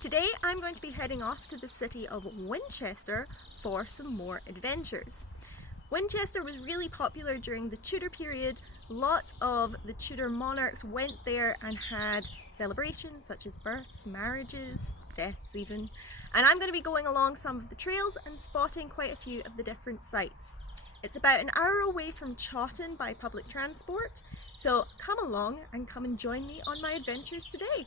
Today I'm going to be heading off to the city of Winchester for some more adventures. Winchester was really popular during the Tudor period. Lots of the Tudor monarchs went there and had celebrations such as births, marriages, deaths even. And I'm going to be going along some of the trails and spotting quite a few of the different sites. It's about an hour away from Chawton by public transport, so come along and come and join me on my adventures today.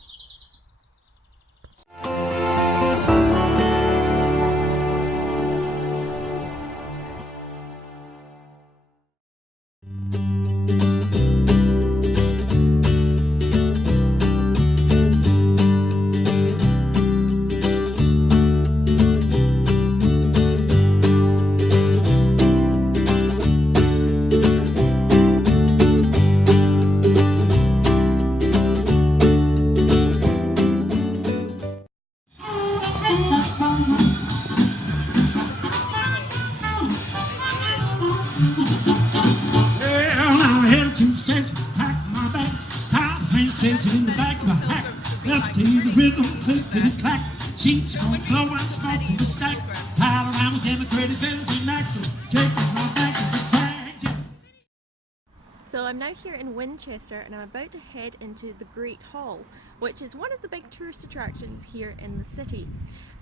In the back of a hack, left to the rhythm, click and clack. Sheets on flow and smoke from the stack. Pile around with democratic bells and axle. Take my back to the track. So I'm now here in Winchester and I'm about to head into the Great Hall, which is one of the big tourist attractions here in the city.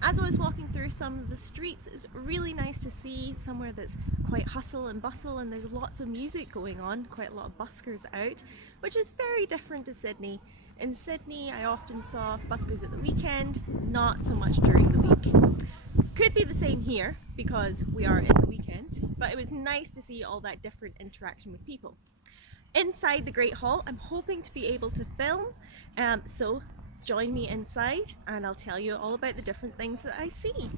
As I was walking through some of the streets, it's really nice to see somewhere that's quite hustle and bustle, and there's lots of music going on, quite a lot of buskers out, which is very different to Sydney. In Sydney I often saw buskers at the weekend, not so much during the week. Could be the same here because we are in the weekend, but it was nice to see all that different interaction with people. Inside the Great Hall I'm hoping to be able to film, so join me inside and I'll tell you all about the different things that I see.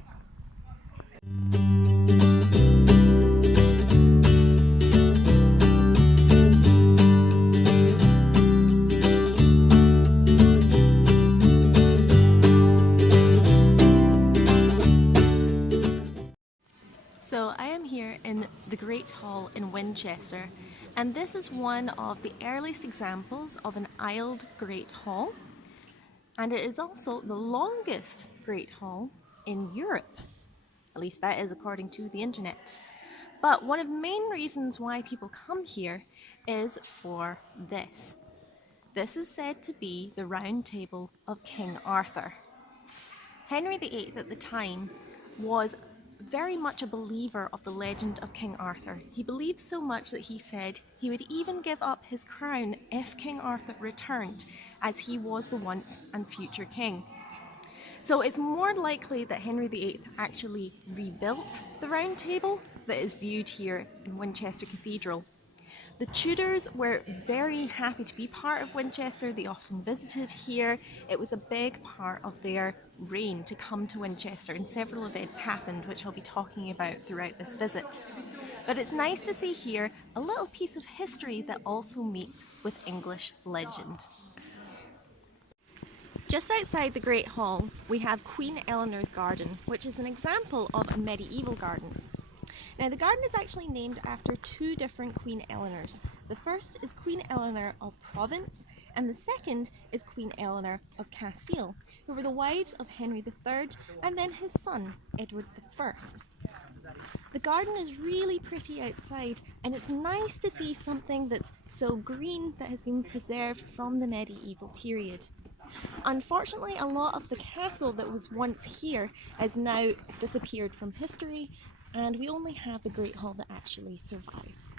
So I am here in the Great Hall in Winchester, and this is one of the earliest examples of an aisled Great Hall, and it is also the longest Great Hall in Europe. At least that is according to the internet. But one of the main reasons why people come here is for this. This is said to be the Round Table of King Arthur. Henry VIII at the time was very much a believer of the legend of King Arthur. He believed so much that he said he would even give up his crown if King Arthur returned, as he was the once and future king. So it's more likely that Henry VIII actually rebuilt the Round Table that is viewed here in Winchester Cathedral. The Tudors were very happy to be part of Winchester. They often visited here. It was a big part of their reign to come to Winchester, and several events happened which I'll be talking about throughout this visit. But it's nice to see here a little piece of history that also meets with English legend. Just outside the Great Hall we have Queen Eleanor's Garden, which is an example of medieval gardens. Now the garden is actually named after two different Queen Eleanors. The first is Queen Eleanor of Provence and the second is Queen Eleanor of Castile, who were the wives of Henry III and then his son Edward I. The garden is really pretty outside, and it's nice to see something that's so green that has been preserved from the medieval period. Unfortunately, a lot of the castle that was once here has now disappeared from history, and we only have the Great Hall that actually survives.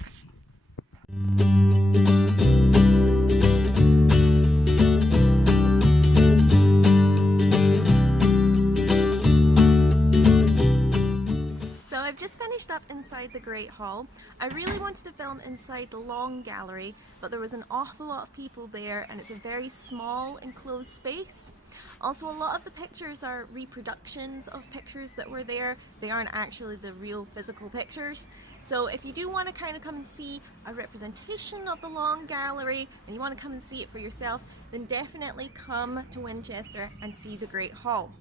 So I've just finished up inside the Great Hall. I really wanted to film inside the long gallery, but there was an awful lot of people there and it's a very small enclosed space. Also, a lot of the pictures are reproductions of pictures that were there. They aren't actually the real physical pictures. So if you do want to kind of come and see a representation of the long gallery and you want to come and see it for yourself, then definitely come to Winchester and see the Great Hall.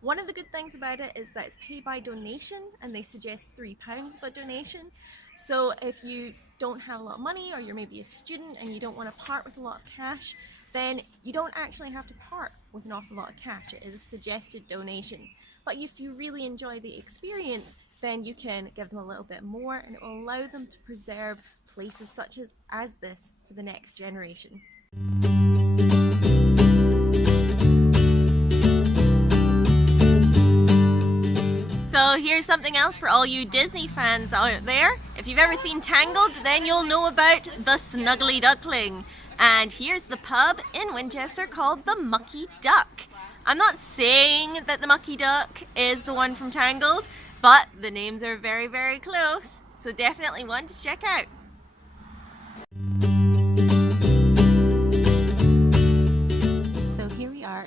One of the good things about it is that it's pay by donation, and they suggest £3 of a donation. So if you don't have a lot of money, or you're maybe a student and you don't want to part with a lot of cash, then you don't actually have to part with an awful lot of cash. It is a suggested donation. But if you really enjoy the experience, then you can give them a little bit more, and it will allow them to preserve places such as this for the next generation. So here's something else for all you Disney fans out there. If you've ever seen Tangled, then you'll know about the Snuggly Duckling. And here's the pub in Winchester called the Mucky Duck. I'm not saying that the Mucky Duck is the one from Tangled, but the names are very, very close. So definitely one to check out.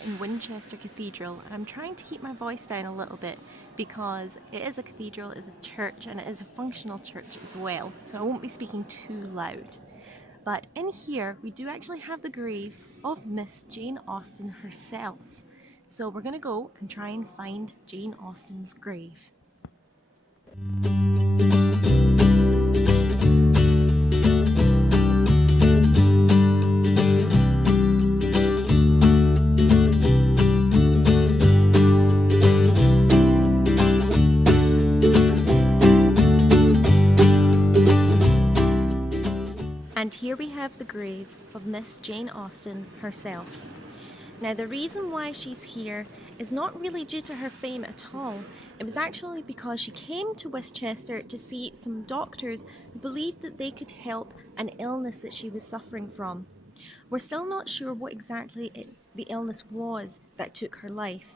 In Winchester Cathedral, and I'm trying to keep my voice down a little bit because it is a cathedral, it is a church, and it is a functional church as well, so I won't be speaking too loud. But in here we do actually have the grave of Miss Jane Austen herself, so we're going to go and try and find Jane Austen's grave. And here we have the grave of Miss Jane Austen herself. Now the reason why she's here is not really due to her fame at all. It was actually because she came to Winchester to see some doctors who believed that they could help an illness that she was suffering from. We're still not sure what exactly the illness was that took her life.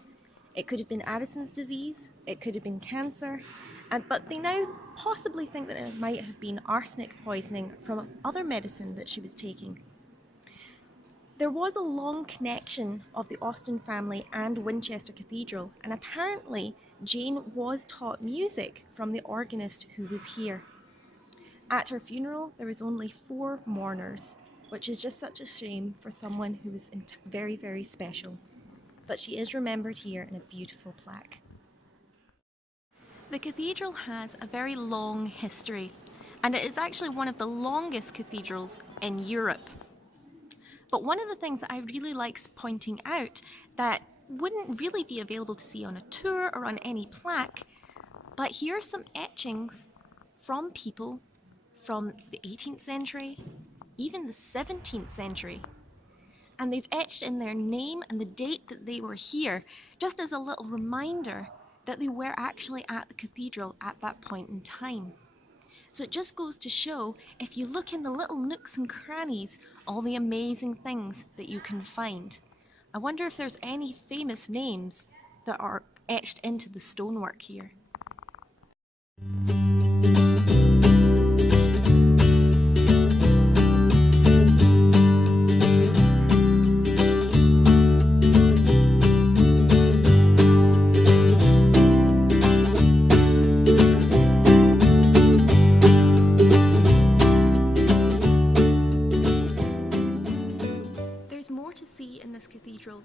It could have been Addison's disease, it could have been cancer, but they now possibly think that it might have been arsenic poisoning from other medicine that she was taking. There was a long connection of the Austen family and Winchester Cathedral, and apparently Jane was taught music from the organist who was here. At her funeral there was only 4 mourners, which is just such a shame for someone who was very, very special. But she is remembered here in a beautiful plaque. The cathedral has a very long history, and it is actually one of the longest cathedrals in Europe. But one of the things that I really like pointing out that wouldn't really be available to see on a tour or on any plaque, but here are some etchings from people from the 18th century, even the 17th century. And they've etched in their name and the date that they were here, just as a little reminder that they were actually at the cathedral at that point in time. So it just goes to show, if you look in the little nooks and crannies, all the amazing things that you can find. I wonder if there's any famous names that are etched into the stonework here.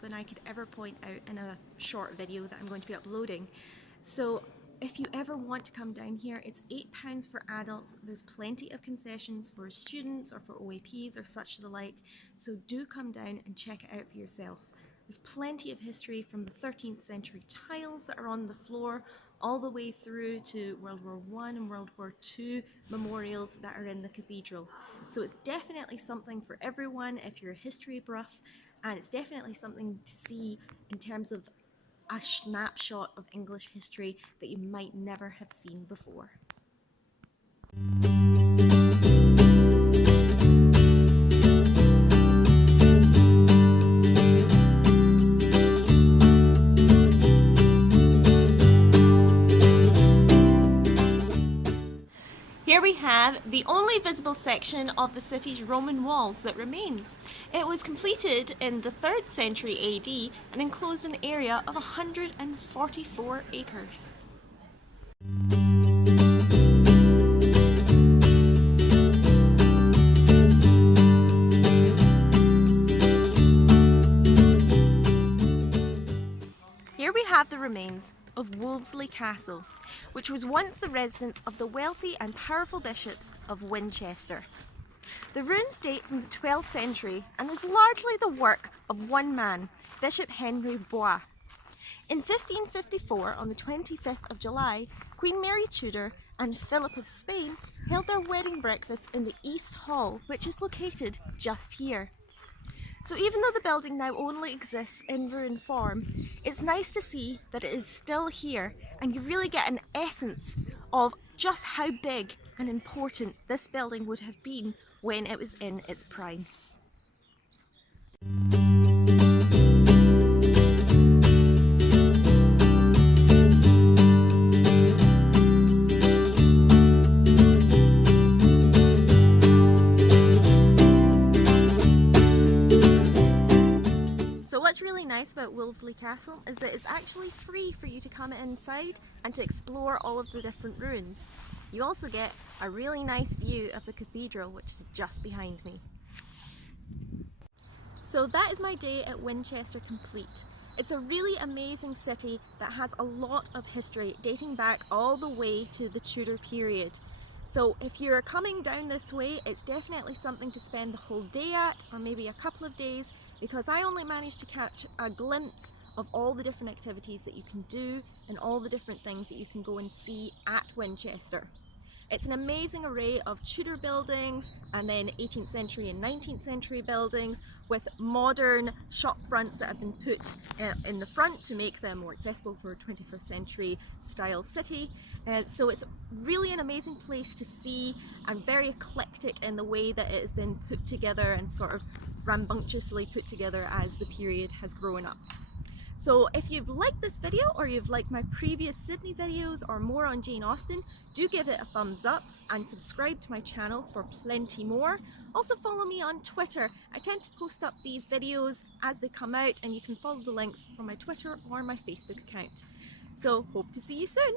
Than I could ever point out in a short video that I'm going to be uploading. So if you ever want to come down here, it's £8 for adults. There's plenty of concessions for students or for OAPs or such the like, so do come down and check it out for yourself. There's plenty of history from the 13th century tiles that are on the floor all the way through to World War I and World War II memorials that are in the cathedral. So it's definitely something for everyone if you're a history buff, and it's definitely something to see in terms of a snapshot of English history that you might never have seen before. Here we have the only visible section of the city's Roman walls that remains. It was completed in the 3rd century AD and enclosed an area of 144 acres. Here we have the remains of Wolseley Castle, which was once the residence of the wealthy and powerful bishops of Winchester. The ruins date from the 12th century and was largely the work of one man, Bishop Henry Bois. In 1554, on the 25th of July, Queen Mary Tudor and Philip of Spain held their wedding breakfast in the East Hall, which is located just here. So even though the building now only exists in ruin form, it's nice to see that it is still here, and you really get an essence of just how big and important this building would have been when it was in its prime. What's really nice about Wolseley Castle is that it's actually free for you to come inside and to explore all of the different ruins. You also get a really nice view of the cathedral, which is just behind me. So that is my day at Winchester complete. It's a really amazing city that has a lot of history dating back all the way to the Tudor period. So if you're coming down this way, it's definitely something to spend the whole day at, or maybe a couple of days, because I only managed to catch a glimpse of all the different activities that you can do and all the different things that you can go and see at Winchester. It's an amazing array of Tudor buildings and then 18th century and 19th century buildings with modern shop fronts that have been put in the front to make them more accessible for a 21st century style city. So it's really an amazing place to see and very eclectic in the way that it has been put together and sort of rambunctiously put together as the period has grown up. So if you've liked this video or you've liked my previous Sydney videos or more on Jane Austen, do give it a thumbs up and subscribe to my channel for plenty more. Also follow me on Twitter. I tend to post up these videos as they come out, and you can follow the links from my Twitter or my Facebook account. So hope to see you soon.